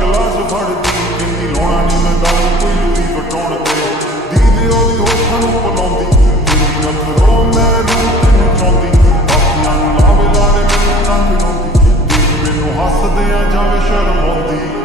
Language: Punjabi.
ਗਲਾਸ ਫੜਦੀ ਕਹਿੰਦੀ ਲਾਉਣਾ ਨੀ ਮੈਂ ਦਾਲ ਕੋਈ ਲੂਈ ਵਟਾਉਣ ਤੇ ਦੀਦੀ ਉਹਦੀ ਹੋਠਾਂ ਨੂੰ ਪਲਾਉਂਦੀ ਮੇਰੀ ਨਜ਼ਰੋਂ ਮੈਂ ਰੂਹ ਤੈਨੂੰ ਚਾਹੁੰਦੀ ਬਾਕੀਆਂ ਨੂੰ ਲਾਵੇ ਲਾੜੇ ਮੈਨੂੰ ਨਾ ਮਿਲਾਉਂਦੀ ਦੀਦੀ ਮੈਨੂੰ ਹੱਸਦਿਆਂ ਜਾਵੇ ਸ਼ਰਮ ਆਉਂਦੀ